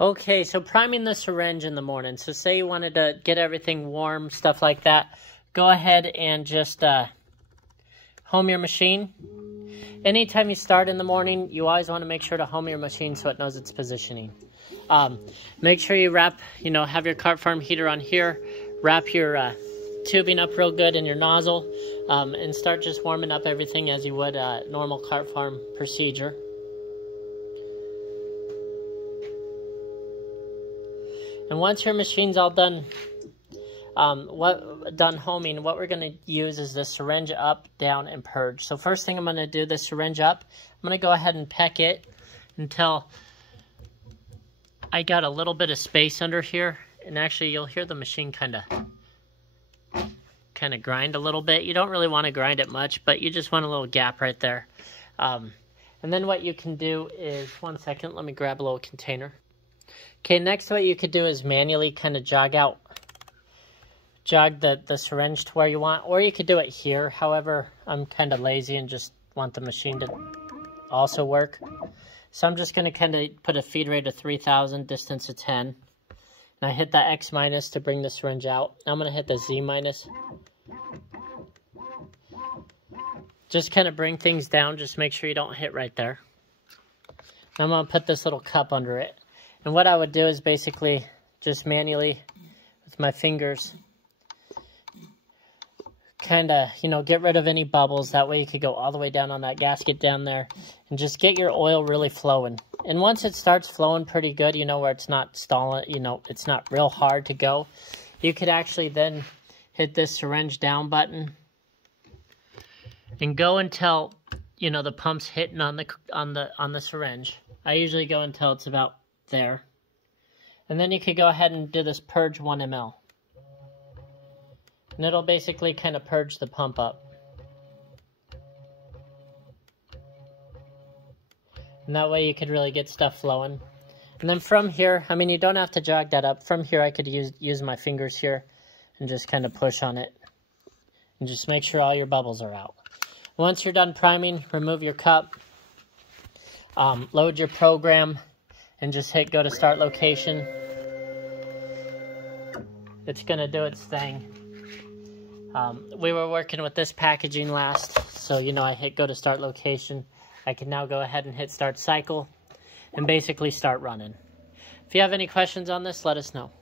Okay, so priming the syringe in the morning. So say you wanted to get everything warm, stuff like that. Go ahead and just home your machine. Anytime you start in the morning, you always want to make sure to home your machine so it knows its positioning. Make sure you wrap, have your cart farm heater on here. Wrap your tubing up real good in your nozzle and start just warming up everything as you would a normal cart farm procedure. And once your machine's all done, done homing, what we're going to use is the syringe up, down, and purge. So first thing I'm going to do, the syringe up, I'm going to go ahead and peck it until I got a little bit of space under here. And actually, you'll hear the machine kind of grind a little bit. You don't really want to grind it much, but you just want a little gap right there. And then what you can do is, one second, let me grab a little container. Okay, next what you could do is manually kind of jog the syringe to where you want, or you could do it here. However, I'm kind of lazy and just want the machine to also work. So I'm just going to kind of put a feed rate of 3,000, distance of 10. And I hit the X minus to bring the syringe out. I'm going to hit the Z minus. Just kind of bring things down, just make sure you don't hit right there. I'm going to put this little cup under it. And what I would do is basically just manually, with my fingers, kind of, get rid of any bubbles. That way you could go all the way down on that gasket down there and just get your oil really flowing. And once it starts flowing pretty good, where it's not stalling, it's not real hard to go, you could actually then hit this syringe down button and go until, the pump's hitting on the syringe. I usually go until it's about there. And then you could go ahead and do this purge 1 ml. And it'll basically kind of purge the pump up. And that way you could really get stuff flowing. And then from here, you don't have to jog that up. From here I could use my fingers here and just kind of push on it. And just make sure all your bubbles are out. Once you're done priming, remove your cup. Load your program. And just hit go to start location. It's going to do its thing. We were working with this packaging last, so I hit go to start location. I can now go ahead and hit start cycle and basically start running. If you have any questions on this, let us know.